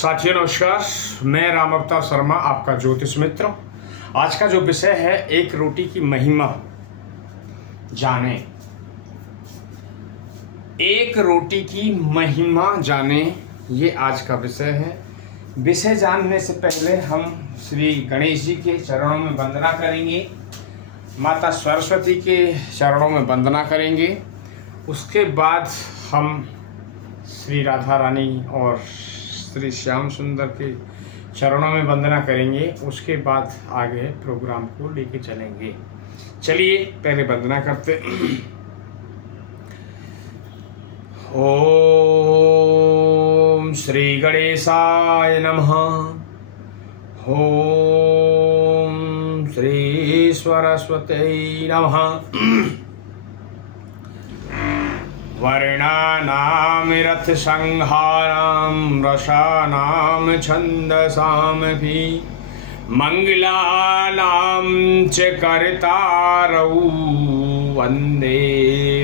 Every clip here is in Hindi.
साथियों नमस्कार, मैं राम अवतार शर्मा आपका ज्योतिष मित्र। आज का जो विषय है एक रोटी की महिमा जाने। एक रोटी की महिमा जाने, ये आज का विषय है। विषय जानने से पहले हम श्री गणेश जी के चरणों में वंदना करेंगे, माता सरस्वती के चरणों में वंदना करेंगे। उसके बाद हम श्री राधा रानी और श्री श्याम सुंदर के चरणों में वंदना करेंगे। उसके बाद आगे प्रोग्राम को लेके चलेंगे। चलिए पहले वंदना करते। ओम श्री गणेशाय नमः। ओम श्री सरस्वती नमः। वर्णानां रथसंहारां रसानां छन्दसामपि मंगलानां च कर्तारौ वन्दे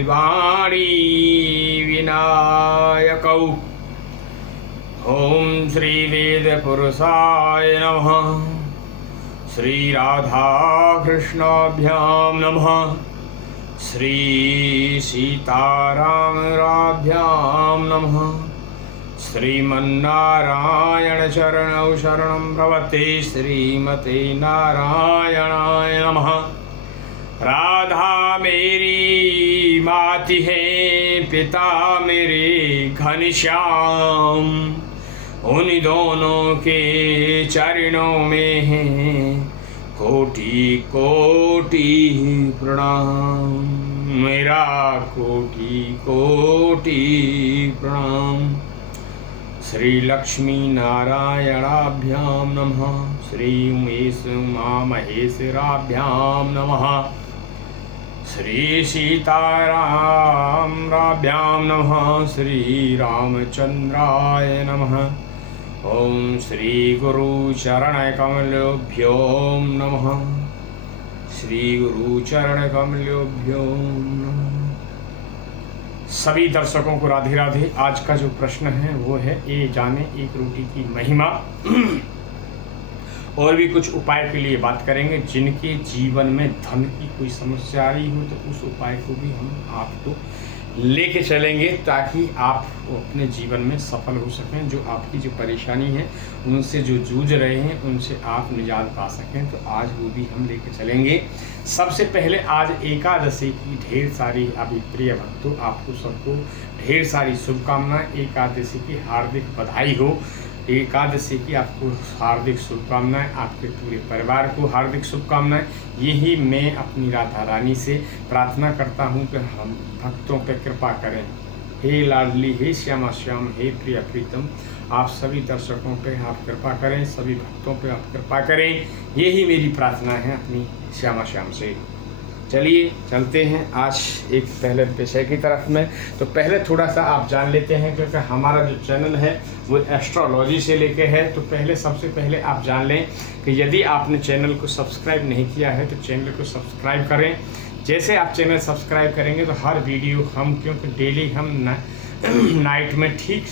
वाणी विनायकौ। ॐ श्री वेदपुरुषाय नमः। श्री राधा कृष्णाभ्यां नमः। श्री सीतारामराभ्यां नमः। श्रीमन्नारायण चरणौ शरणं प्रपद्ये। श्रीमते नारायणाय नमः। राधा मेरी माती है, पिता मेरे घनश्याम। उन दोनों के चरणों में है कोटि कोटि प्रणाम। मेरा कोटि कोटि प्रणाम। श्री लक्ष्मी नारायणाभ्यां नमः। श्री उमेश उमा महेश्वराभ्यां नमः। श्री सीतारामराभ्यां नमः। श्री रामचंद्राय नमः। ओम श्री गुरु चरण कमलोभ्यो नमः। श्री गुरु चरण कमलोभ्यो नमः। सभी दर्शकों को राधे राधे। आज का जो प्रश्न है वो है ये जाने एक रोटी की महिमा। और भी कुछ उपाय के लिए बात करेंगे। जिनके जीवन में धन की कोई समस्या आई हो तो उस उपाय को भी हम आपको लेके चलेंगे, ताकि आप अपने जीवन में सफल हो सकें। जो आपकी जो परेशानी है, उनसे जो जूझ रहे हैं, उनसे आप निजात पा सकें। तो आज वो भी हम लेके चलेंगे। सबसे पहले आज एकादशी की ढेर सारी अभी प्रिय भक्तों, आपको सबको ढेर सारी शुभकामनाएं। एकादशी की हार्दिक बधाई हो। एकादशी की आपको हार्दिक शुभकामनाएं, आपके पूरे परिवार को हार्दिक शुभकामनाएं। यही मैं अपनी राधा रानी से प्रार्थना करता हूं कि हम भक्तों पर कृपा करें। हे लाडली, हे श्यामा श्याम, हे प्रिय प्रीतम, आप सभी दर्शकों पे आप कृपा करें, सभी भक्तों पे आप कृपा करें। यही मेरी प्रार्थना है अपनी श्यामा श्याम से। चलिए चलते हैं आज एक पहले विषय की तरफ में। तो पहले थोड़ा सा आप जान लेते हैं, क्योंकि हमारा जो चैनल है वो एस्ट्रोलॉजी से लेके है। तो पहले सबसे पहले आप जान लें कि यदि आपने चैनल को सब्सक्राइब नहीं किया है तो चैनल को सब्सक्राइब करें। जैसे आप चैनल सब्सक्राइब करेंगे तो हर वीडियो हम, क्योंकि डेली हम नाइट में ठीक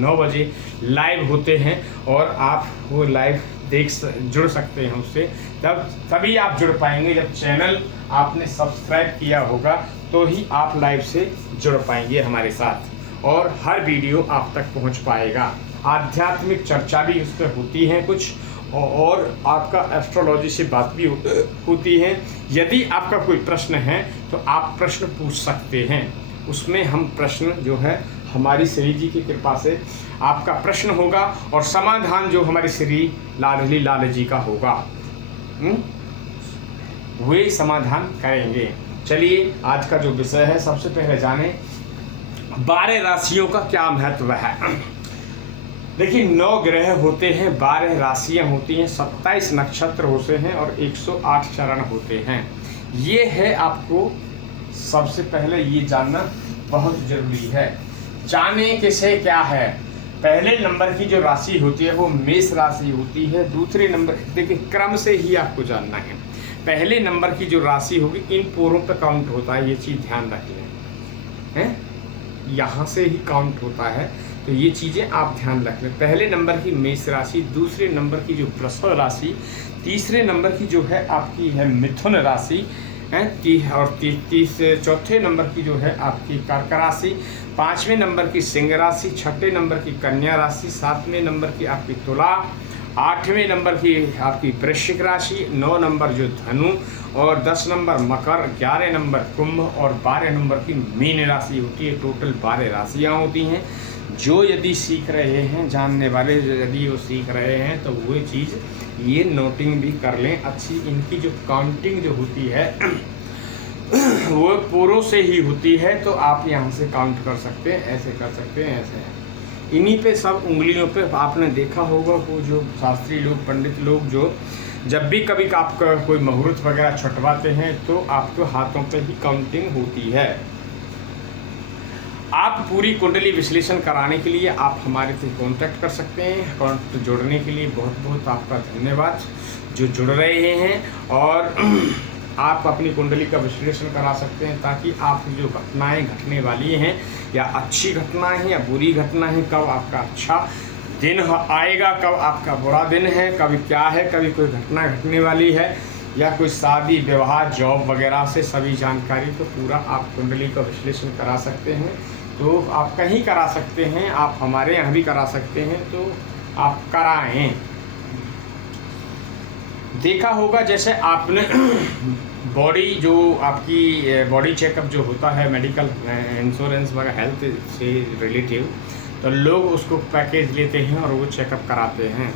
9 बजे लाइव होते हैं और आप वो लाइव जुड़ सकते हैं उससे। तभी आप जुड़ पाएंगे जब चैनल आपने सब्सक्राइब किया होगा, तो ही आप लाइव से जुड़ पाएंगे हमारे साथ और हर वीडियो आप तक पहुंच पाएगा। आध्यात्मिक चर्चा भी उस पर होती है कुछ, और आपका एस्ट्रोलॉजी से बात भी होती है। यदि आपका कोई प्रश्न है तो आप प्रश्न पूछ सकते हैं। उसमें हम प्रश्न जो है हमारी श्री जी की कृपा से आपका प्रश्न होगा और समाधान जो हमारे श्री लाडली लाल जी का होगा, वे समाधान करेंगे। चलिए आज का जो विषय है, सबसे पहले जाने 12 राशियों का क्या महत्व है। देखिए 9 ग्रह होते हैं, 12 राशियां होती हैं, 27 नक्षत्र होते हैं और 108 चरण होते हैं। ये है आपको सबसे पहले ये जानना बहुत जरूरी है। जाने किसे क्या है। पहले नंबर की जो राशि होती है वो मेष राशि होती है। दूसरे नंबर, देखिए क्रम से ही आपको जानना है। पहले नंबर की जो राशि होगी इन पोरों पे काउंट होता है, ये चीज़ ध्यान रखिए हैं। यहाँ से ही काउंट होता है। तो ये चीज़ें आप ध्यान रख लें। पहले नंबर की मेष राशि, दूसरे नंबर की जो वृषभ राशि, तीसरे नंबर की जो है आपकी है मिथुन राशि है, और चौथे नंबर की जो है आपकी कर्क राशि, पाँचवें नंबर की सिंह राशि, छठे नंबर की कन्या राशि, सातवें नंबर की आपकी तुला, आठवें नंबर की आपकी वृश्चिक राशि, 9 नंबर जो धनु, और 10 नंबर मकर, 11 नंबर कुंभ और 12 नंबर की मीन राशि होती है। टोटल 12 राशियाँ होती हैं। जो यदि सीख रहे हैं, जानने वाले यदि वो सीख रहे हैं तो वो चीज़ ये नोटिंग भी कर लें अच्छी। इनकी जो काउंटिंग जो होती है वो पूरों से ही होती है, तो आप यहाँ से काउंट कर सकते हैं, ऐसे कर सकते हैं, ऐसे हैं। इन्हीं पे सब उंगलियों पे आपने देखा होगा, वो जो शास्त्री लोग, पंडित लोग जो जब भी कभी आपका कोई मुहूर्त वगैरह छुटवाते हैं तो आपको हाथों पे ही काउंटिंग होती है। आप पूरी कुंडली विश्लेषण कराने के लिए आप हमारे से कांटेक्ट कर सकते हैं। अकाउंट जोड़ने के लिए बहुत बहुत आपका धन्यवाद जो जुड़ रहे हैं, और आप अपनी कुंडली का विश्लेषण करा सकते हैं ताकि आप जो घटनाएं घटने वाली हैं, या अच्छी घटनाएं हैं या बुरी घटना है, कब आपका अच्छा दिन आएगा, कब आपका बुरा दिन है, कभी क्या है, कभी कोई घटना घटने वाली है, या कोई शादी विवाह जॉब वगैरह से सभी जानकारी तो पूरा आप कुंडली का विश्लेषण करा सकते हैं। तो आप कहीं करा सकते हैं, आप हमारे यहाँ भी करा सकते हैं, तो आप कराएं। देखा होगा जैसे आपने बॉडी जो आपकी बॉडी चेकअप जो होता है, मेडिकल इंश्योरेंस वगैरह हेल्थ से रिलेटिव, तो लोग उसको पैकेज लेते हैं और वो चेकअप कराते हैं।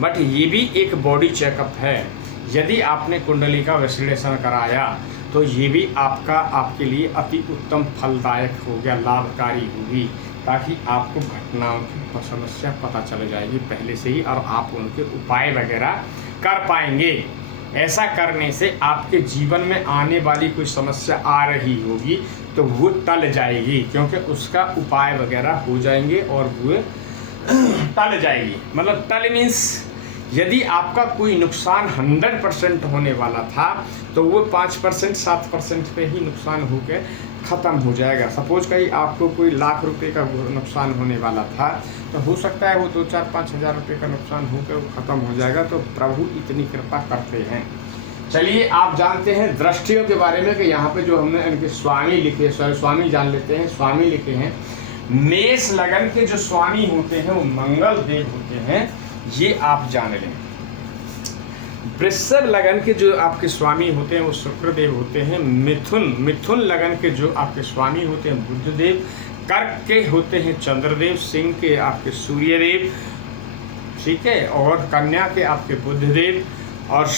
बट ये भी एक बॉडी चेकअप है। यदि आपने कुंडली का विश्लेषण कराया तो ये भी आपके लिए अति उत्तम फलदायक हो गया, लाभकारी होगी, ताकि आपको घटनाओं की समस्या पता चल जाएगी पहले से ही, और आप उनके उपाय वगैरह कर पाएंगे। ऐसा करने से आपके जीवन में आने वाली कोई समस्या आ रही होगी तो वो टल जाएगी, क्योंकि उसका उपाय वगैरह हो जाएंगे और वो टल जाएगी। मतलब टल मीन्स यदि आपका कोई नुकसान 100% होने वाला था तो वो 5% 7% पे ही नुकसान होकर ख़त्म हो जाएगा। सपोज कहीं आपको कोई लाख रुपए का नुकसान होने वाला था तो हो सकता है वो 2-4-5 हज़ार रुपये का नुकसान होकर वो ख़त्म हो जाएगा। तो प्रभु इतनी कृपा करते हैं। चलिए आप जानते हैं दृष्टियों के बारे में कि यहाँ पे जो हमने इनके स्वामी लिखे, स्वामी जान लेते हैं। स्वामी लिखे हैं, मेष लगन के जो स्वामी होते हैं वो मंगल देव होते हैं, ये आप जान लें। वृषभ लगन के जो आपके स्वामी होते हैं वो शुक्रदेव होते हैं। मिथुन लगन के जो आपके स्वामी होते हैं बुधदेव। कर्क के होते हैं चंद्रदेव। सिंह के आपके सूर्यदेव, ठीक है, और कन्या के आपके बुधदेव, और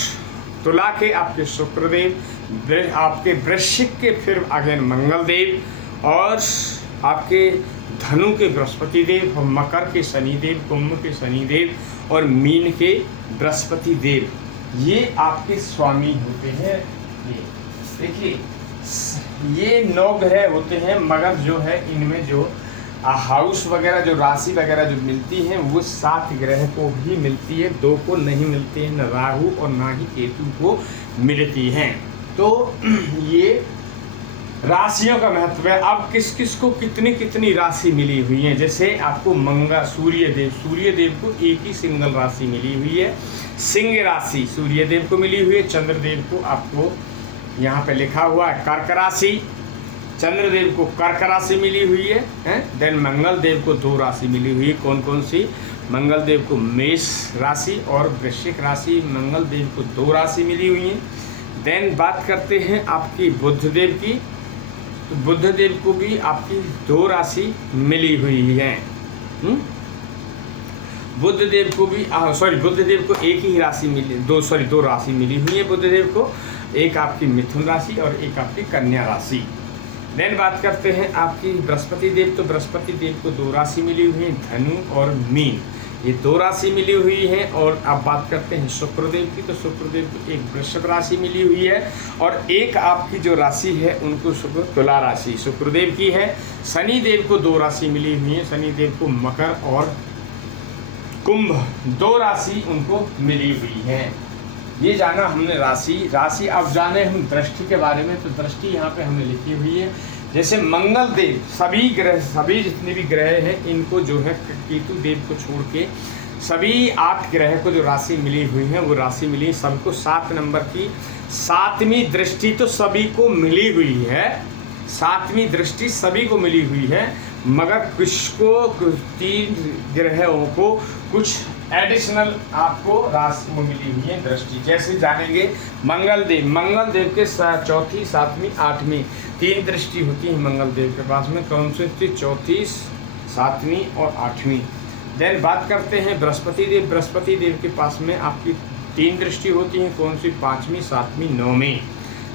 तुला के आपके शुक्रदेव, आपके वृश्चिक के फिर अगेन मंगलदेव, और आपके धनु के बृहस्पति देव, और मकर के शनिदेव, कुंभ के शनिदेव, और मीन के बृहस्पति देव। ये आपके स्वामी होते हैं। ये देखिए, ये 9 ग्रह होते हैं, मगर जो है इनमें जो हाउस वगैरह जो राशि वगैरह जो मिलती हैं वो 7 ग्रह को भी मिलती है, 2 को नहीं मिलती है, न राहु और ना ही केतु को मिलती हैं। तो ये राशियों का महत्व है। अब किस किस को कितनी कितनी राशि मिली हुई है, जैसे आपको सूर्यदेव को एक ही सिंगल राशि मिली हुई है, सिंह राशि सूर्यदेव को मिली हुई है। चंद्रदेव को आपको यहाँ पे लिखा हुआ है कर्क राशि, चंद्रदेव को कर्क राशि मिली हुई है। देन मंगल देव को 2 राशि मिली हुई है। कौन कौन सी? मंगल देव को मेष राशि और वृश्चिक राशि, मंगल देव को 2 राशि मिली हुई है। देन बात करते हैं आपकी बुधदेव की, तो बुधदेव को भी आपकी 2 राशि मिली हुई है। बुधदेव को भी बुधदेव को एक ही राशि मिली, 2 राशि मिली हुई है बुधदेव को, एक आपकी मिथुन राशि और एक आपकी कन्या राशि। देन बात करते हैं आपकी बृहस्पति देव, तो बृहस्पति देव को 2 राशि मिली हुई है, धनु और मीन, ये 2 राशि मिली हुई है। और अब बात करते हैं शुक्रदेव की, तो शुक्रदेव को एक वृषभ राशि मिली हुई है, और एक आपकी जो राशि है उनको शुक्र तुला राशि शुक्रदेव की है। शनिदेव को 2 राशि मिली हुई है, शनिदेव को मकर और कुंभ 2 राशि उनको मिली हुई है। ये जाना हमने राशि। अब जाने हम दृष्टि के बारे में, तो दृष्टि यहाँ पे हमने लिखी हुई है जैसे मंगल देव, सभी जितने भी ग्रह हैं इनको जो है केतु देव को छोड़ के सभी 8 ग्रह को जो राशि मिली हुई है वो राशि मिली सबको 7 नंबर की 7वीं दृष्टि तो सभी को मिली हुई है, 7वीं दृष्टि सभी को मिली हुई है, मगर कुछ 3 ग्रहों को कुछ एडिशनल आपको राशि में मिली हुई है दृष्टि। जैसे जानेंगे मंगल देव के 4थी 7वीं 8वीं 3 दृष्टि होती है मंगल देव के पास में, कौन सी थी 4थी 7वीं और 8वीं। देन बात करते हैं बृहस्पति देव के पास में आपकी 3 दृष्टि होती है, कौन सी 5वीं 7वीं 9वीं।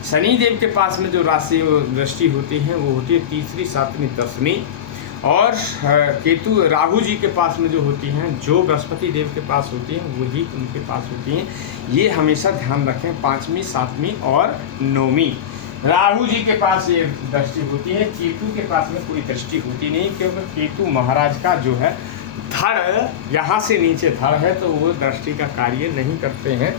शनि देव के पास में जो राशि दृष्टि होती है वो होती है 3री 7वीं 10वीं। और केतु राहु जी के पास में जो होती हैं, जो बृहस्पति देव के पास होती हैं वही उनके पास होती हैं। ये हमेशा ध्यान रखें 5वीं 7वीं और 9वीं राहु जी के पास ये दृष्टि होती है। केतु के पास में कोई दृष्टि होती नहीं, क्योंकि केतु महाराज का जो है धड़ यहाँ से नीचे धड़ है, तो वो दृष्टि का कार्य नहीं करते हैं,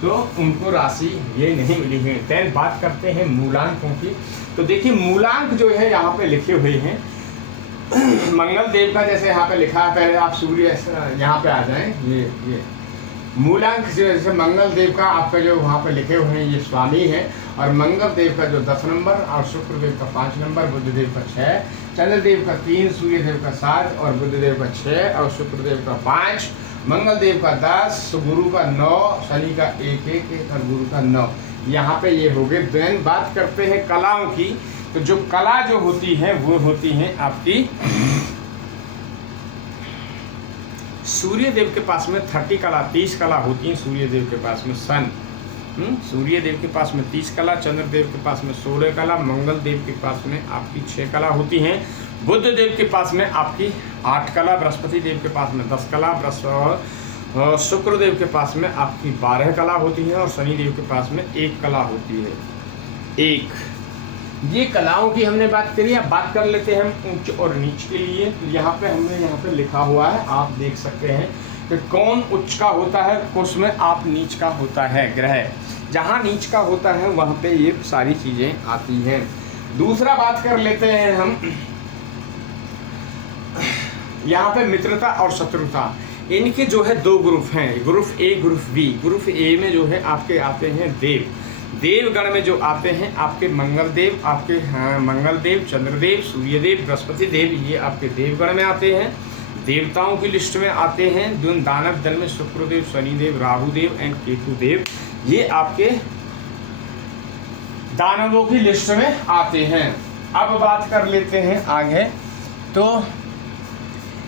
तो उनको राशि ये नहीं मिली है। देन बात करते हैं मूलांकों की। तो देखिए मूलांक जो है यहाँ पे लिखे हुए हैं मंगल देव का, जैसे यहाँ पे लिखा है, पहले आप सूर्य यहाँ पे आ जाएं, ये मूलांक जैसे मंगल देव का आपका जो वहाँ पे लिखे हुए हैं ये स्वामी है, और मंगल देव का जो 10 नंबर और शुक्र देव का 5 नंबर, बुध देव का 6, चंद्र देव का 3, सूर्य देव का 7 और बुध देव का 6 और शुक्र देव का 5, मंगल देव का 10, गुरु का 9, शनि का 1 और गुरु का 9। यहाँ पे ये हो गए। देन बात करते हैं कलाओं की। तो जो कला जो होती है वो होती है आपकी सूर्य देव के पास में 30 कला 30 कला होती है सूर्य देव के पास में सन। सूर्य देव के पास में 30 कला, चंद्र देव के पास में 16 कला, मंगल देव के पास में आपकी 6 कला होती हैं, बुध देव के पास में आपकी 8 कला, बृहस्पति देव के पास में 10 कला, शुक्र देव के पास में आपकी 12 कला होती है, और शनि देव के पास में 1 कला होती है। 1 ये कलाओं की हमने बात करी। अब बात कर लेते हैं हम ऊंच और नीच के लिए। तो यहाँ पे हमने यहाँ पे लिखा हुआ है, आप देख सकते हैं कि कौन उच्च का होता है, उसमें आप नीच का होता है ग्रह। जहाँ नीच का होता है वहाँ पे ये सारी चीज़ें आती हैं। दूसरा बात कर लेते हैं हम यहाँ पे मित्रता और शत्रुता। इनके जो है 2 ग्रुप हैं, group A group B. Group A में जो है आपके आते हैं देवगण में जो आते हैं आपके मंगल देव, चंद्रदेव, सूर्यदेव, बृहस्पति देव, ये आपके देवगण में आते हैं। देवताओं की लिस्ट में आते हैं दानव दल में शुक्रदेव, शनिदेव, राहुदेव एंड केतुदेव, ये आपके दानवों की लिस्ट में आते हैं। अब बात कर लेते हैं आगे, तो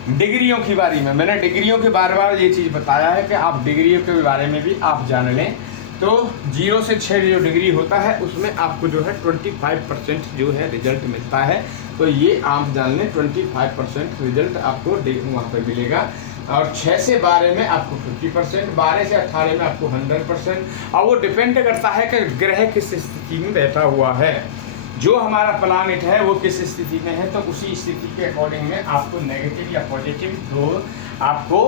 डिग्रियों की बारी में। मैंने डिग्रियों के बार ये चीज़ बताया है कि आप डिग्रियों के बारे में भी आप जान लें। तो 0 से 6 जो डिग्री होता है उसमें आपको जो है 25% जो है रिजल्ट मिलता है। तो ये आप जान लें 25% रिजल्ट आपको वहाँ पर मिलेगा। और 6 से 12 में आपको 50%, 12 से 18 में आपको 100%। और वो डिपेंड करता है कि ग्रह किस स्थिति में बैठा हुआ है, जो हमारा प्लानेट है वो किस स्थिति में है, तो उसी स्थिति के अकॉर्डिंग में आपको नेगेटिव या पॉजिटिव दो आपको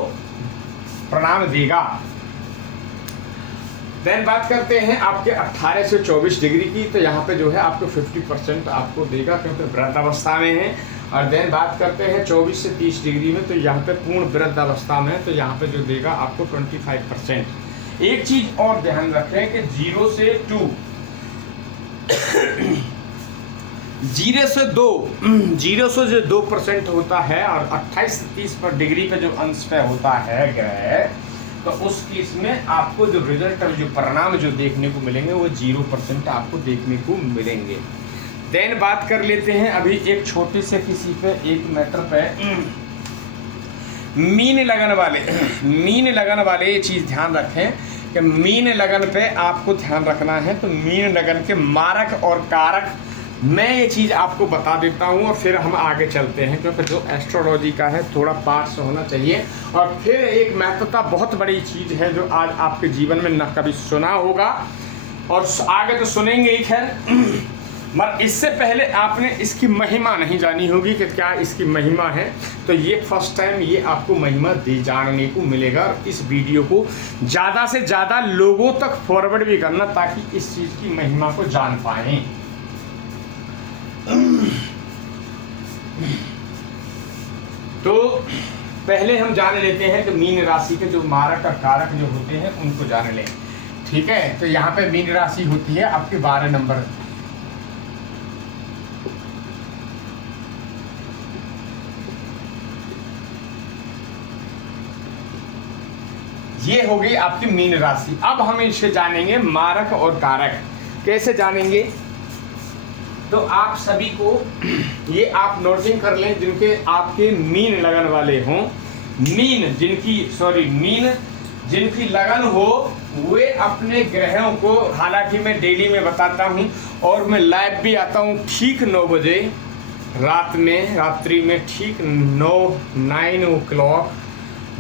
परिणाम देगा। देन बात करते हैं आपके 18 से 24 डिग्री की। तो यहाँ पे जो है आपको 50% आपको देगा, क्योंकि वृद्धावस्था में है। और देन बात करते हैं 24 से 30 डिग्री में, तो यहाँ पे पूर्ण वृद्धावस्था में है, तो यहाँ पे जो देगा आपको 25%। एक चीज़ और ध्यान रखें कि 0 से 2% होता है, और 28 से 30 पर डिग्री का जो अंश पे होता है ग्रह, तो उस केस में आपको जो रिजल्ट और जो परिणाम जो देखने को मिलेंगे वो 0% आपको देखने को मिलेंगे। देन बात कर लेते हैं अभी एक छोटे से किसी पे एक मैटर पे, मीन लगन वाले ये चीज़ ध्यान रखें कि मीन लगन पे आपको ध्यान रखना है। तो मीन लगन के मारक और कारक मैं ये चीज़ आपको बता देता हूँ, और फिर हम आगे चलते हैं, क्योंकि जो एस्ट्रोलॉजी का है थोड़ा पार्ट्स होना चाहिए। और फिर एक महत्वता बहुत बड़ी चीज़ है जो आज आपके जीवन में न कभी सुना होगा, और आगे तो सुनेंगे ही खैर, मगर इससे पहले आपने इसकी महिमा नहीं जानी होगी कि क्या इसकी महिमा है। तो ये फर्स्ट टाइम ये आपको महिमा जानने को मिलेगा, और इस वीडियो को ज़्यादा से ज़्यादा लोगों तक फॉरवर्ड भी करना, ताकि इस चीज़ की महिमा को जान पाएँ। तो पहले हम जान लेते हैं कि मीन राशि के जो मारक और कारक जो होते हैं उनको जान लें। ठीक है, तो यहाँ पे मीन राशि होती है आपके 12 नंबर। ये हो गई आपकी मीन राशि। अब हम इसे जानेंगे मारक और कारक। कैसे जानेंगे? तो आप सभी को ये आप नोटिंग कर लें, जिनके आपके मीन लगन वाले हों, मीन जिनकी लगन हो, वे अपने ग्रहों को, हालांकि मैं डेली में बताता हूँ और मैं लाइव भी आता हूँ ठीक 9 बजे रात्रि में ठीक 9 o'clock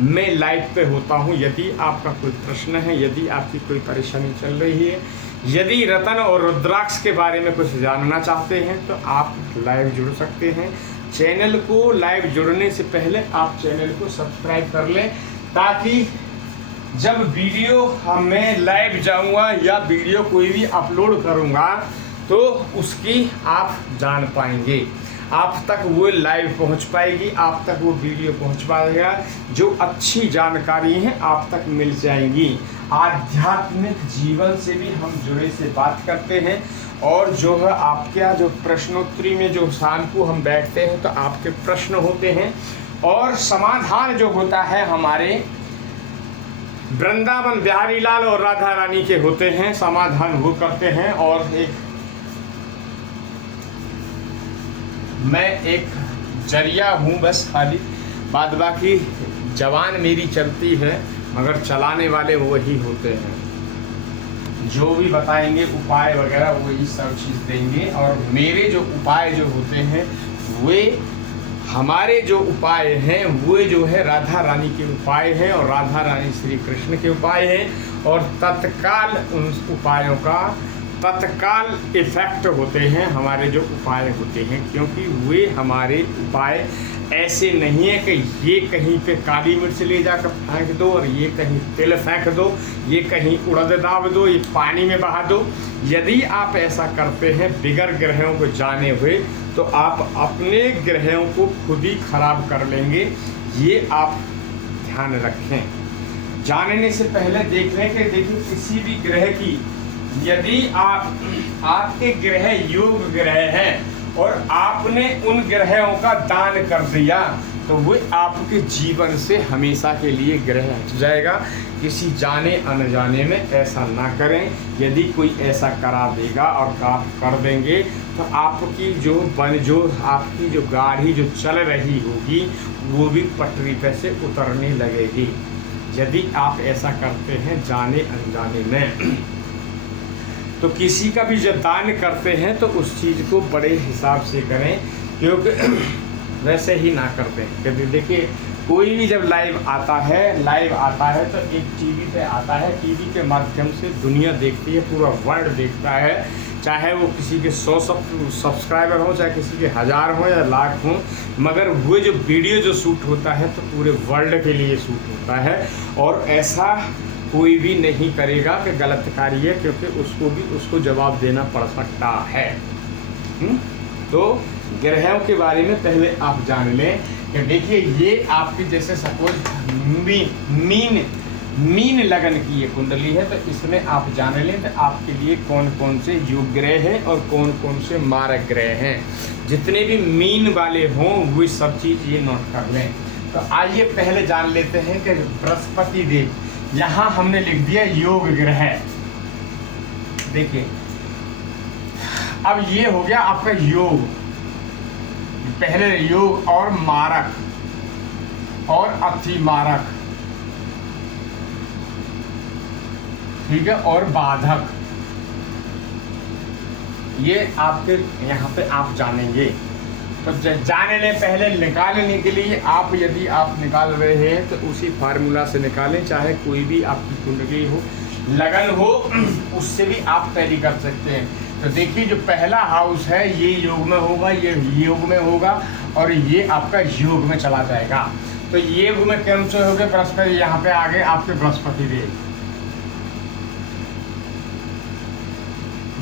मैं लाइव पे होता हूँ। यदि आपका कोई प्रश्न है, यदि आपकी कोई परेशानी चल रही है, यदि रतन और रुद्राक्ष के बारे में कुछ जानना चाहते हैं तो आप लाइव जुड़ सकते हैं। चैनल को लाइव जुड़ने से पहले आप चैनल को सब्सक्राइब कर लें, ताकि जब वीडियो मैं लाइव जाऊंगा या वीडियो कोई भी अपलोड करूंगा तो उसकी आप जान पाएंगे, आप तक वो लाइव पहुंच पाएगी, आप तक वो वीडियो पहुंच पाएगा। जो अच्छी जानकारी है आप तक मिल जाएंगी। आध्यात्मिक जीवन से भी हम जुड़े से बात करते हैं, और जो है आपके जो प्रश्नोत्तरी में जो शाम को हम बैठते हैं तो आपके प्रश्न होते हैं और समाधान जो होता है हमारे वृंदावन बिहारी लाल और राधा रानी के होते हैं, समाधान वो करते हैं। और मैं एक जरिया हूँ बस, खाली बाद बाकी जवान मेरी चलती है, मगर चलाने वाले वही होते हैं। जो भी बताएंगे उपाय वगैरह वही सब चीज़ देंगे, और मेरे जो उपाय जो होते हैं वे हमारे जो उपाय हैं वे जो है राधा रानी के उपाय हैं, और राधा रानी श्री कृष्ण के उपाय हैं, और तत्काल उन उपायों का तत्काल इफेक्ट होते हैं हमारे जो उपाय होते हैं। क्योंकि वे हमारे उपाय ऐसे नहीं है कि ये कहीं पे काली मिर्च ले जाकर फेंक दो, और ये कहीं तिल फेंक दो, ये कहीं उड़द दाब दो, ये पानी में बहा दो। यदि आप ऐसा करते हैं बिगर ग्रहों को जाने हुए तो आप अपने ग्रहों को खुद ही खराब कर लेंगे। ये आप ध्यान रखें। जानने से पहले देख लें कि देखिए किसी भी ग्रह की, यदि आपके ग्रह योग ग्रह हैं और आपने उन ग्रहों का दान कर दिया तो वो आपके जीवन से हमेशा के लिए ग्रह हट जाएगा। किसी जाने अनजाने में ऐसा ना करें। यदि कोई ऐसा करा देगा और आप कर देंगे तो आपकी जो आपकी जो गाड़ी जो चल रही होगी वो भी पटरी पे से उतरने लगेगी। यदि आप ऐसा करते हैं जाने अनजाने में, तो किसी का भी जब दान करते हैं तो उस चीज़ को बड़े हिसाब से करें, क्योंकि वैसे ही ना करते हैं। क्योंकि देखिए कोई भी जब लाइव आता है तो एक टीवी पे आता है, टीवी के माध्यम से दुनिया देखती है, पूरा वर्ल्ड देखता है, चाहे वो किसी के 100 सब्सक्राइबर हो, चाहे किसी के 1000 हो या लाख हो, मगर वो जो वीडियो जो शूट होता है तो पूरे वर्ल्ड के लिए शूट होता है। और ऐसा कोई भी नहीं करेगा कि गलत कार्य है, क्योंकि उसको जवाब देना पड़ सकता है। तो ग्रहों के बारे में पहले आप जान लें कि देखिए ये आपकी जैसे सपोज मीन लगन की ये कुंडली है, तो इसमें आप जान लें तो आपके लिए कौन कौन से योग ग्रह हैं और कौन कौन से मारक ग्रह हैं। जितने भी मीन वाले हों वो सब चीज़ ये नोट कर लें। तो आइए पहले जान लेते हैं कि बृहस्पति देव, यहाँ हमने लिख दिया योग ग्रह। देखिए अब ये हो गया आपका योग, पहले योग और मारक और अतिमारक, ठीक है, और बाधक, ये आपके यहाँ पे आप जानेंगे। तो जाने ले पहले निकालने के लिए आप, यदि आप निकाल रहे हैं तो उसी फार्मूला से निकालें, चाहे कोई भी आपकी कुंडली हो, लगन हो, उससे भी आप टैली कर सकते हैं। तो देखिए जो पहला हाउस है ये योग में होगा, ये योग में होगा, और ये आपका योग में चला जाएगा। तो ये योग में कौन से हो गए? बृहस्पति, यहाँ पे आगे आपके बृहस्पति देव।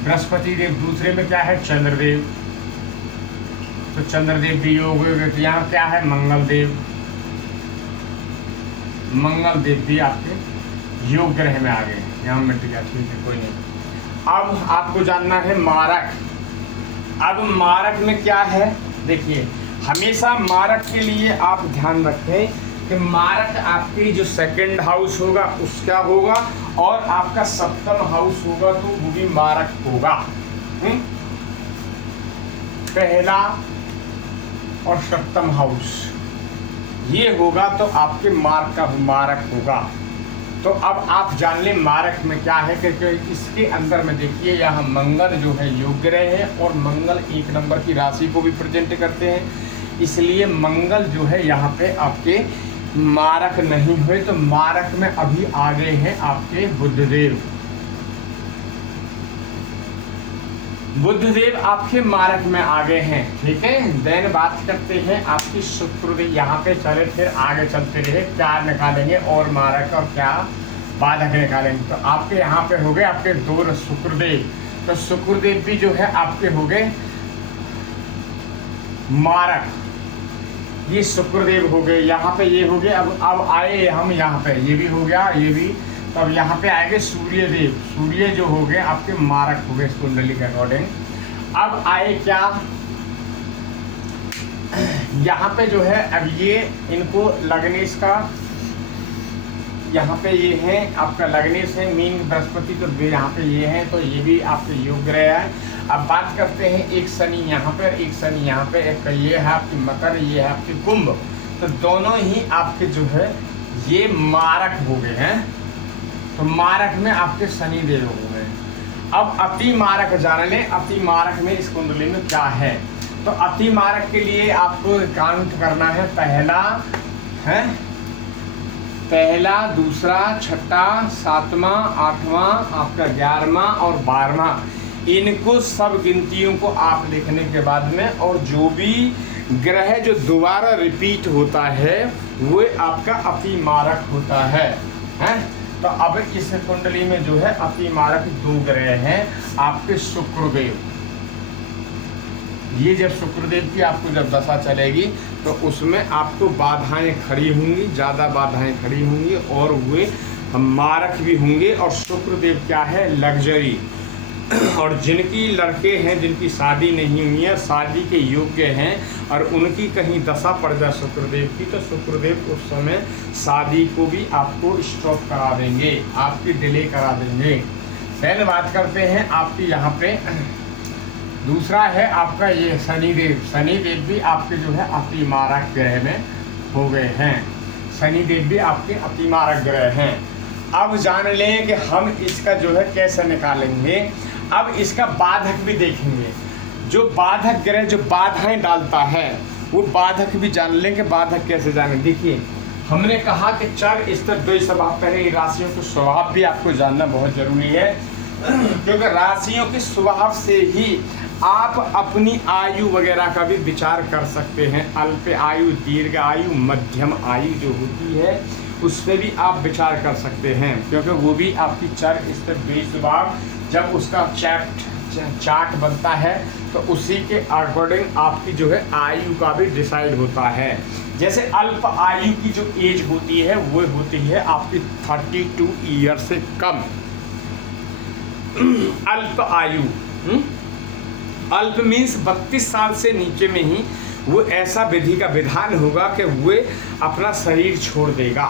बृहस्पति देव दूसरे में क्या है? चंद्रदेव। तो चंद्रदेव भी योग, यहाँ क्या है? मंगल देव। मंगल देव भी आपके योग ग्रह में आ गए हैं, यहाँ मिट गया, ठीक है कोई नहीं। अब आपको जानना है मारक। अब मारक में क्या है, देखिए हमेशा मारक के लिए आप ध्यान रखें कि मारक आपकी जो सेकंड हाउस होगा उसका होगा, और आपका सप्तम हाउस होगा तो वो भी मारक होगा। पहला और सप्तम हाउस ये होगा तो आपके मार्क का मारक होगा। तो अब आप जान लें मारक में क्या है, क्योंकि इसके अंदर में देखिए यहाँ मंगल जो है योग ग्रह है, और मंगल 1 नंबर की राशि को भी प्रेजेंट करते हैं, इसलिए मंगल जो है यहाँ पे आपके मारक नहीं हुए। तो मारक में अभी आ गए हैं आपके बुधदेव। बुधदेव आपके मारक में आ गए हैं, ठीक है। देन बात करते हैं आपकी शुक्रदेव। यहाँ पे चले फिर आगे चलते रहे, क्या निकालेंगे और मारक और क्या बाधक निकालेंगे। तो आपके यहाँ पे हो गए आपके 2 शुक्रदेव। तो शुक्रदेव भी जो है आपके हो गए मारक, ये शुक्रदेव हो गए, यहाँ पे ये हो गए। अब आए हम यहाँ पे, ये भी हो गया, ये भी। तब यहाँ पे आएंगे सूर्यदेव। सूर्य जो हो गए आपके मारक हो गए इस कुंडली के अकॉर्डिंग। अब आए क्या, यहाँ पे जो है अब ये इनको लग्नेश का, यहाँ पे ये है आपका लग्नेश है, मीन बृहस्पति, तो यहाँ पे ये है, तो ये भी आपके योग ग्रह है। अब बात करते हैं एक शनि यहाँ पर, एक शनि यहाँ पे, एक ये है आपकी मकर, ये है आपकी कुंभ। तो दोनों ही आपके जो है ये मारक हो गए हैं। तो मारक में आपके शनि देव हो गए। अब अति मारक जान लें, अति मारक में इस कुंडली में क्या है। तो अति मारक के लिए आपको काउंट करना है, पहला, दूसरा, छठा, 7वां, 8वां, आपका 11वां और 12वां, इनको सब गिनतियों को आप लिखने के बाद में, और जो भी ग्रह जो दोबारा रिपीट होता है वो आपका अति मारक होता है, तो अब इस कुंडली में जो है अति मारक 2 ग्रह हैं आपके शुक्रदेव। ये जब शुक्रदेव की आपको जब दशा चलेगी तो उसमें आपको बाधाएं खड़ी होंगी, ज़्यादा बाधाएं खड़ी होंगी, और वे मारक भी होंगे। और शुक्रदेव क्या है, लग्जरी। और जिनकी लड़के हैं जिनकी शादी नहीं हुई है, शादी के योग्य हैं, और उनकी कहीं दशा पड़ जाए शुक्रदेव की, तो शुक्रदेव उस समय शादी को भी आपको स्टॉप करा देंगे, आपकी डिले करा देंगे। पहले बात करते हैं आपकी यहाँ पे दूसरा है आपका ये शनिदेव। शनिदेव भी आपके जो है अति मारक ग्रह में हो गए हैं। शनिदेव भी आपके अति मारक ग्रह हैं। अब जान लें कि हम इसका जो है कैसे निकालेंगे। अब इसका बाधक भी देखेंगे, जो बाधक ग्रह जो बाधाएं डालता है वो बाधक भी जान लें कि बाधक कैसे जाने। देखिए हमने कहा कि 4 स्तर 2 स्वभाव, पहले राशियों के स्वभाव भी आपको जानना बहुत जरूरी है, क्योंकि राशियों के स्वभाव से ही आप अपनी आयु वगैरह का भी विचार कर सकते हैं। अल्प आयु, दीर्घ आयु, मध्यम आयु जो होती है उस पर भी आप विचार कर सकते हैं, क्योंकि वो भी आपकी 4 स्तर 2 स्वभाव जब उसका चार्ट बनता है तो उसी के अकॉर्डिंग आपकी जो है आयु का भी डिसाइड होता है। जैसे अल्प आयु की जो एज होती है वो होती है आपकी 32 ईयर से कम। अल्प आयु, अल्प मीन्स 32 साल से नीचे में ही वो ऐसा विधि का विधान होगा कि वो अपना शरीर छोड़ देगा,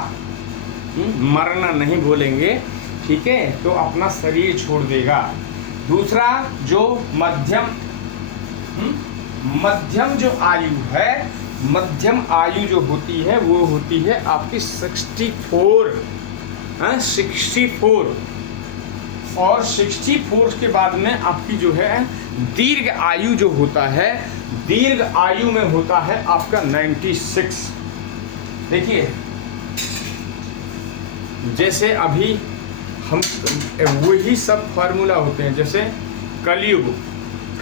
मरना नहीं बोलेंगे, ठीक है, तो अपना शरीर छोड़ देगा। दूसरा जो मध्यम जो आयु है, मध्यम आयु जो होती है वो होती है आपकी 64, 64, और 64 के बाद में आपकी जो है दीर्घ आयु जो होता है, दीर्घ आयु में होता है आपका 96। देखिए जैसे अभी हम वही सब फार्मूला होते हैं, जैसे कलयुग,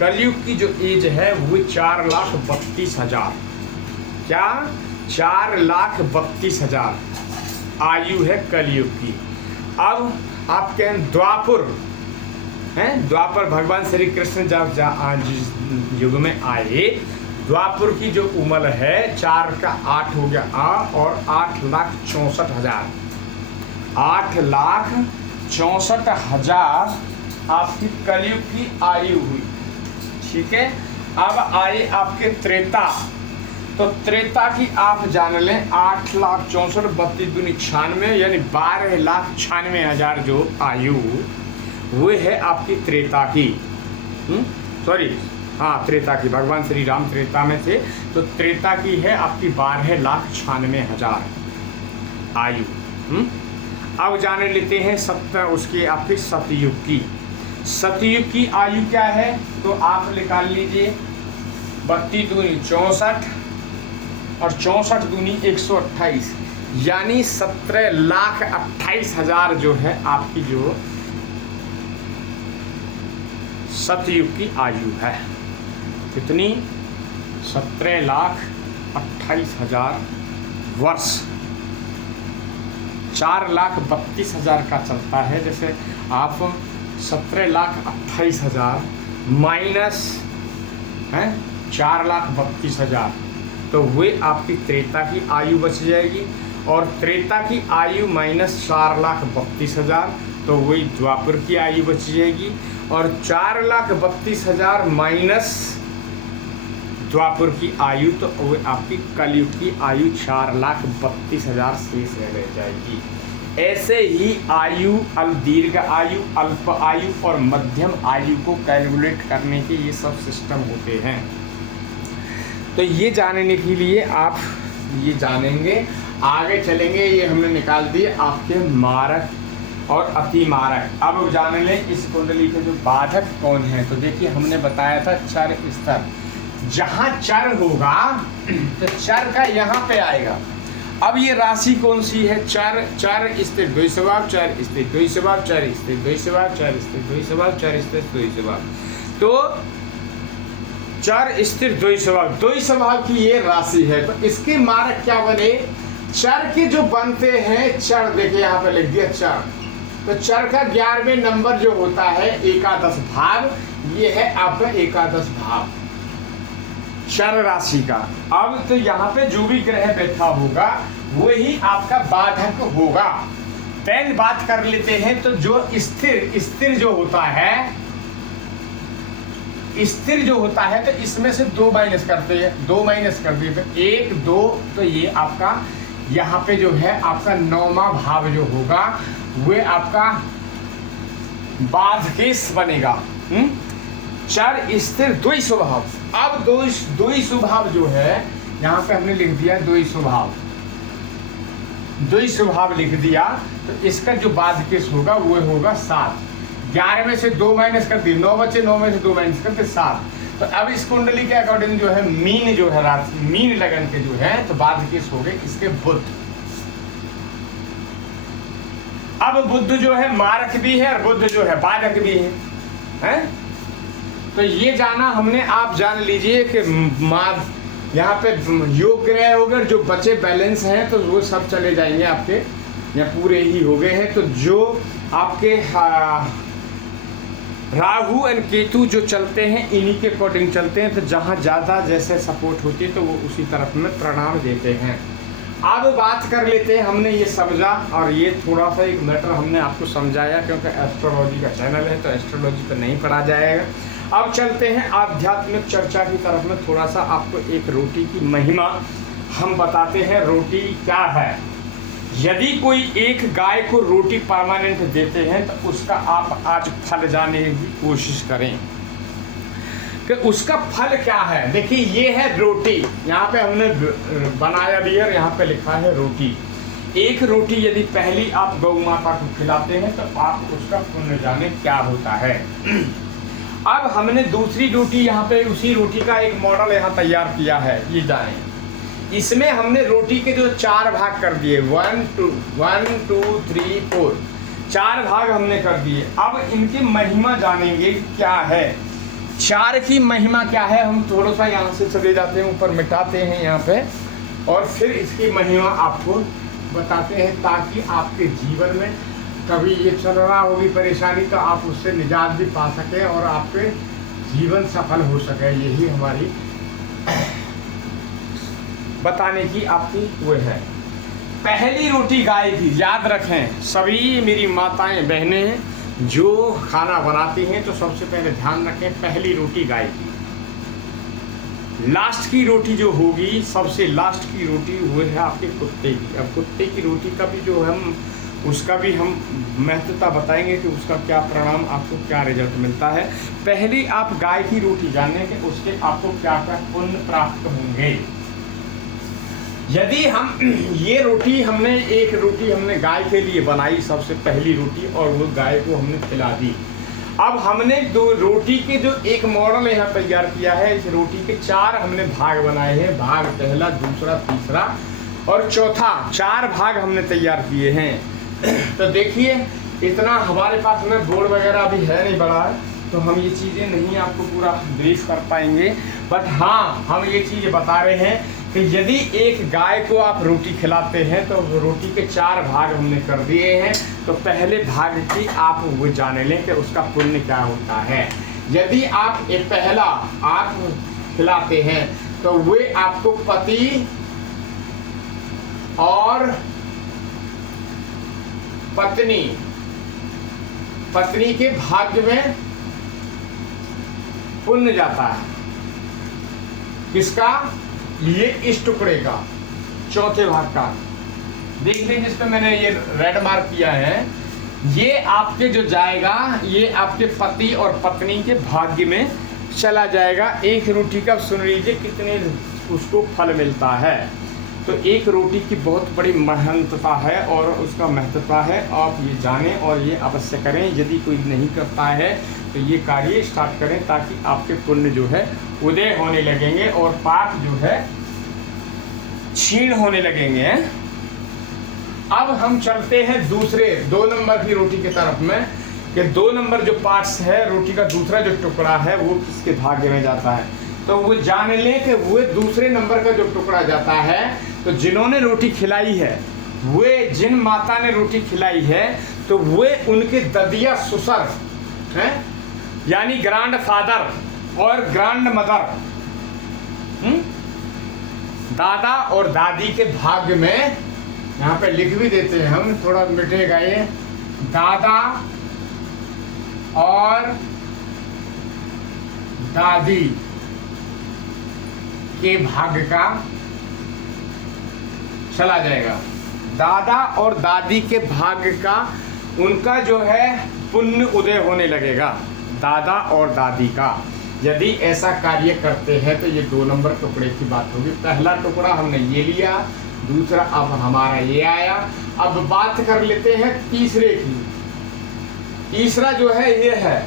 कलयुग की जो एज है वो 4,32,000, क्या 4,32,000 आयु है कलयुग की। अब आप कहें द्वापर हैं, द्वापर भगवान श्री कृष्ण जब युग में आए, द्वापुर की जो उम्र है 4 का 8 हो गया आ और 8,64,000, 8,64,000 आपकी कलयुग की आयु हुई। ठीक है, अब आए आपके त्रेता। तो त्रेता की आप जान लें 8,64,000 32 दूनी 96 यानी 12,96,000 जो आयु वो है आपकी त्रेता की। सॉरी, हाँ त्रेता की, भगवान श्री राम त्रेता में थे, तो त्रेता की है आपकी 12,96,000 आयु। अब जाने लेते हैं उसकी आपकी सतयुग की। सतयुग की आयु क्या है, तो आप निकाल लीजिए 32 दूनी 64 और 64 दूनी 128 यानी 17,28,000 जो है आपकी जो सतयुग की आयु है। कितनी? 17,28,000 वर्ष। 4,32,000 का चलता है। जैसे आप 17,28,000 माइनस है 4,32,000 तो वे आपकी त्रेता की आयु बच जाएगी, और त्रेता की आयु माइनस 4,32,000 तो वही द्वापर की आयु बच जाएगी, और 4,32,000 माइनस द्वापर की आयु तो वो आपकी कलयुग की आयु 4,32,000 शेष रह जाएगी। ऐसे ही आयु दीर्घ आयु, अल्प आयु और मध्यम आयु को कैलकुलेट करने के ये सब सिस्टम होते हैं। तो ये जानने के लिए आप ये जानेंगे, आगे चलेंगे। ये हमने निकाल दिए आपके मारक और अति मारक। अब जान लें इस कुंडली के जो बाधक कौन है। तो देखिए हमने बताया था चर स्तर, जहाँ चर होगा तो चर का यहाँ पे आएगा। अब ये राशि कौन सी है? चर, चर स्थिर द्वि स्वभाव, चर स्थिर द्वि स्वभाव, चर स्थिर द्वि स्वभाव, चर स्थिर द्वि स्वभाव, चर स्थिर द्वि स्वभाव। तो चर स्थिर द्वि स्वभाव, द्वि स्वभाव की ये राशि है। तो इसके मारक क्या बने? चर के जो बनते हैं चर, देखिए यहाँ पे लिख दिया चर। तो चर का 11वें नंबर जो होता है एकादश भाव, ये है आपका एकादश भाव चर राशि का। अब तो यहाँ पे जो भी ग्रह बैठा होगा वही आपका बाधक होगा। पहले बात कर लेते हैं। तो जो स्थिर जो होता है, स्थिर जो होता है तो इसमें से 2 माइनस करते हैं, 2 माइनस कर दिए तो 1 2, तो ये आपका यहाँ पे जो है आपका 9वां भाव जो होगा वो आपका बाधकेश बनेगा। चर स्थिर द्वि स्वभाव। अब द्वि स्वभाव जो है यहाँ पे हमने लिख दिया द्वि स्वभाव, द्वि स्वभाव लिख दिया। तो इसका जो बाधकेश होगा वो होगा 7। 11 में से 2 माइनस कर दिए, 9 बचे, 9 में से 2 माइनस करते 7। तो अब इस कुंडली के अकॉर्डिंग जो है मीन जो है राशि, मीन लगन के जो है तो बाधकेश हो गए इसके बुध। अब बुध जो है मारक भी है और बुध जो है बाधक भी है? तो ये जाना हमने। आप जान लीजिए कि यहाँ पे योग ग्रह हो गए, जो बचे बैलेंस हैं तो वो सब चले जाएंगे आपके, या पूरे ही हो गए हैं। तो जो आपके राहु एंड केतु जो चलते हैं इन्हीं के अकॉर्डिंग चलते हैं। तो जहाँ ज़्यादा जैसे सपोर्ट होती है तो वो उसी तरफ में प्रणाम देते हैं। अब बात कर लेते हैं, हमने ये समझा और ये थोड़ा सा एक मैटर हमने आपको समझाया, क्योंकि एस्ट्रोलॉजी का चैनल है तो एस्ट्रोलॉजी तो नहीं पढ़ा जाएगा। अब चलते हैं आध्यात्मिक चर्चा की तरफ में। थोड़ा सा आपको एक रोटी की महिमा हम बताते हैं। रोटी क्या है? यदि कोई एक गाय को रोटी परमानेंट देते हैं तो उसका आप आज फल जानने की कोशिश करें कि उसका फल क्या है। देखिए ये है रोटी, यहाँ पे हमने बनाया भी है, यहाँ पे लिखा है रोटी। एक रोटी यदि पहली आप गौ माता को खिलाते हैं तो आप उसका पुण्य जाने क्या होता है। अब हमने दूसरी रोटी यहाँ पे उसी रोटी का एक मॉडल यहाँ तैयार किया है, ये जाने। इसमें हमने रोटी के जो 4 भाग कर दिए, 1 2 3 4, 4 भाग हमने कर दिए। अब इनकी महिमा जानेंगे क्या है। 4 की महिमा क्या है हम थोड़ा सा यहाँ से चले जाते हैं, ऊपर मिटाते हैं यहाँ पे, और फिर इसकी महिमा आपको बताते हैं, ताकि आपके जीवन में कभी ये चल रहा होगी परेशानी तो आप उससे निजात भी पा सकें और आपके जीवन सफल हो सके। यही हमारी बताने की आपकी वो है। पहली रोटी गाय की, याद रखें सभी मेरी माताएं बहनें जो खाना बनाती हैं तो सबसे पहले ध्यान रखें पहली रोटी गाय की। लास्ट की रोटी जो होगी, सबसे लास्ट की रोटी वो है आपके कुत्ते की। अब कुत्ते की रोटी का भी जो हम उसका भी हम महत्वता बताएंगे कि उसका क्या परिणाम, आपको क्या रिजल्ट मिलता है। पहली आप गाय की रोटी जानें कि उसके आपको क्या क्या पुण्य प्राप्त होंगे। यदि हम ये रोटी हमने एक रोटी हमने गाय के लिए बनाई, सबसे पहली रोटी, और वो गाय को हमने खिला दी। अब हमने दो रोटी के जो एक मॉडल यहाँ तैयार किया है, इस रोटी के 4 हमने भाग बनाए हैं। भाग पहला, दूसरा, तीसरा और चौथा, 4 भाग हमने तैयार किए हैं। तो देखिए इतना हमारे पास में बोर्ड वगैरह अभी है नहीं बड़ा है, तो हम ये चीज़ें नहीं आपको पूरा ब्रीफ कर पाएंगे। बट हाँ, हम ये चीज़ बता रहे हैं कि यदि एक गाय को आप रोटी खिलाते हैं तो रोटी के 4 भाग हमने कर दिए हैं। तो पहले भाग की आप वो जान लें कि उसका पुण्य क्या होता है। यदि आप एक पहला आप खिलाते हैं तो वे आपको पति और पत्नी के भाग्य में पुण्य जाता है। किसका? ये इस टुकड़े का, चौथे भाग का। देख लीजिए जिस पे मैंने ये रेड मार्क किया है, ये आपके जो जाएगा ये आपके पति और पत्नी के भाग्य में चला जाएगा। एक रोटी का सुन लीजिए कितने उसको फल मिलता है। तो एक रोटी की बहुत बड़ी महत्वता है और उसका महत्वता है, आप ये जानें और ये अवश्य करें। यदि कोई नहीं करता है तो ये कार्य स्टार्ट करें ताकि आपके पुण्य जो है उदय होने लगेंगे और पाप जो है क्षीण होने लगेंगे। अब हम चलते हैं दूसरे 2 नंबर की रोटी की तरफ में, कि 2 नंबर जो पार्ट्स है रोटी का, दूसरा जो टुकड़ा है वो किसके भाग्य में जाता है। तो वो जान लें कि वो दूसरे नंबर का जो टुकड़ा जाता है, तो जिन्होंने रोटी खिलाई है, वे जिन माता ने रोटी खिलाई है तो वे उनके ददिया ससुर हैं, यानी ग्रैंड फादर और ग्रैंड मदर, दादा और दादी के भाग्य में, यहाँ पे लिख भी देते हैं हम, थोड़ा मिटेगा ये, दादा और दादी के भाग्य का चला जाएगा। दादा और दादी के भाग्य का उनका जो है पुण्य उदय होने लगेगा, दादा और दादी का। यदि ऐसा कार्य करते हैं तो ये 2 नंबर टुकड़े की बात होगी। पहला टुकड़ा हमने ये लिया, दूसरा अब हमारा ये आया। अब बात कर लेते हैं तीसरे की। तीसरा जो है ये है,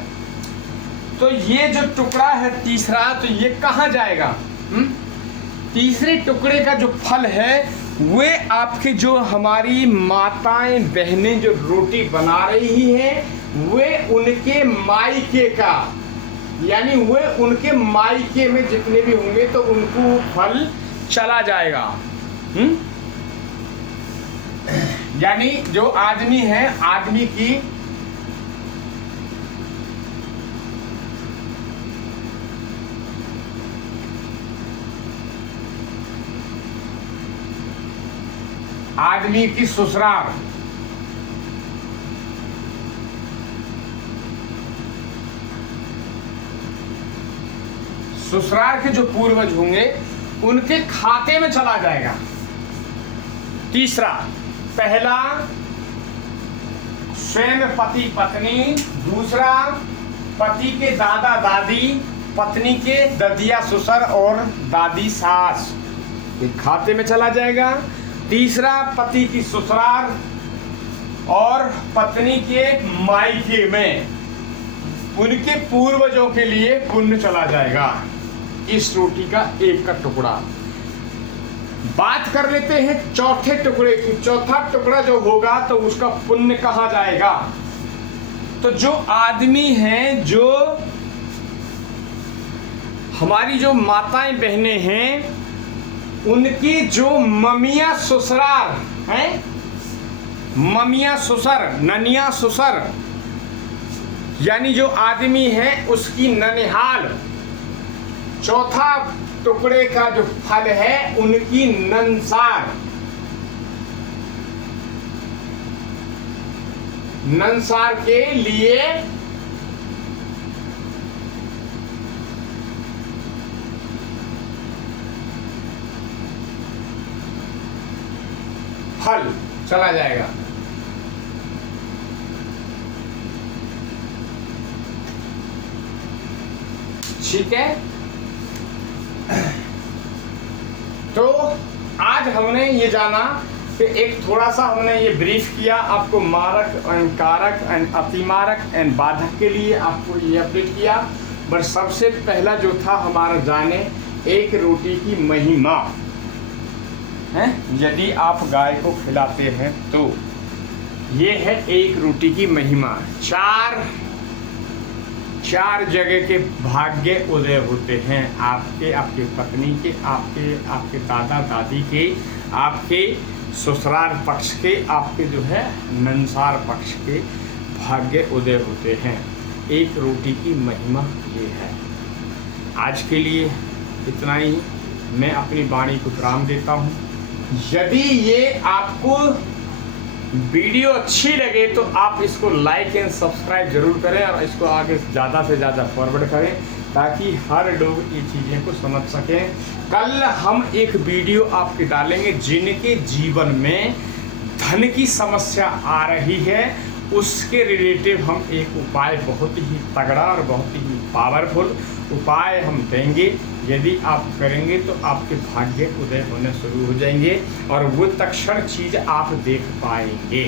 तो ये जो टुकड़ा है तीसरा, तो ये कहाँ जाएगा? तीसरे टुकड़े का जो फल है वे आपके जो हमारी माताएं बहनें जो रोटी बना रही हैं वे उनके मायके का, यानी वे उनके मायके में जितने भी होंगे तो उनको फल चला जाएगा। यानी जो आदमी है, आदमी की ससुराल, ससुराल के जो पूर्वज होंगे उनके खाते में चला जाएगा। तीसरा, पहला स्वयं पति पत्नी, दूसरा पति के दादा दादी, पत्नी के ददिया ससुर और दादी सास के खाते में चला जाएगा। तीसरा, पति की ससुराल और पत्नी के मायके में उनके पूर्वजों के लिए पुण्य चला जाएगा। इस रोटी का एक का टुकड़ा। बात कर लेते हैं चौथे टुकड़े की। चौथा टुकड़ा जो होगा तो उसका पुण्य कहाँ जाएगा? तो जो आदमी हैं, जो हमारी जो माताएं बहनें हैं, उनकी जो ममिया ससुराल हैं, ममिया ससुर, ननिया ससुर, यानी जो आदमी है उसकी ननिहाल। चौथा टुकड़े का जो फल है उनकी नंसार के लिए फल चला जाएगा। ठीक है, तो आज हमने ये जाना कि एक थोड़ा सा हमने ये ब्रीफ किया आपको, मारक एंड कारक एंड अतिमारक एंड बाधक के लिए आपको ये अपडेट किया। बट सबसे पहला जो था हमारा जाने एक रोटी की महिमा है। यदि आप गाय को खिलाते हैं तो ये है एक रोटी की महिमा। चार जगह के भाग्य उदय होते हैं, आपके, आपकी पत्नी के, आपके दादा दादी के, आपके ससुराल पक्ष के, आपके जो है नंसार पक्ष के भाग्य उदय होते हैं। एक रोटी की महिमा ये है। आज के लिए इतना ही। मैं अपनी वाणी को विराम देता हूँ। यदि ये आपको वीडियो अच्छी लगे तो आप इसको लाइक एंड सब्सक्राइब जरूर करें और इसको आगे ज़्यादा से ज़्यादा फॉरवर्ड करें ताकि हर लोग ये चीज़ें को समझ सकें। कल हम एक वीडियो आपके डालेंगे जिनके जीवन में धन की समस्या आ रही है, उसके रिलेटिव हम एक उपाय बहुत ही तगड़ा और बहुत ही पावरफुल उपाय हम देंगे। यदि आप करेंगे तो आपके भाग्य उदय होने शुरू हो जाएंगे और वो तत्क्षण चीज़ आप देख पाएंगे।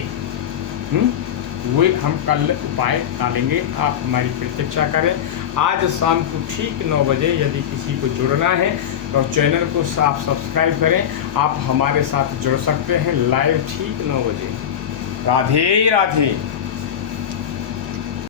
वो हम कल उपाय डालेंगे, आप हमारी प्रतीक्षा करें। आज शाम को ठीक 9 बजे यदि किसी को जुड़ना है तो चैनल को आप सब्सक्राइब करें। आप हमारे साथ जुड़ सकते हैं लाइव ठीक 9 बजे। राधे राधे।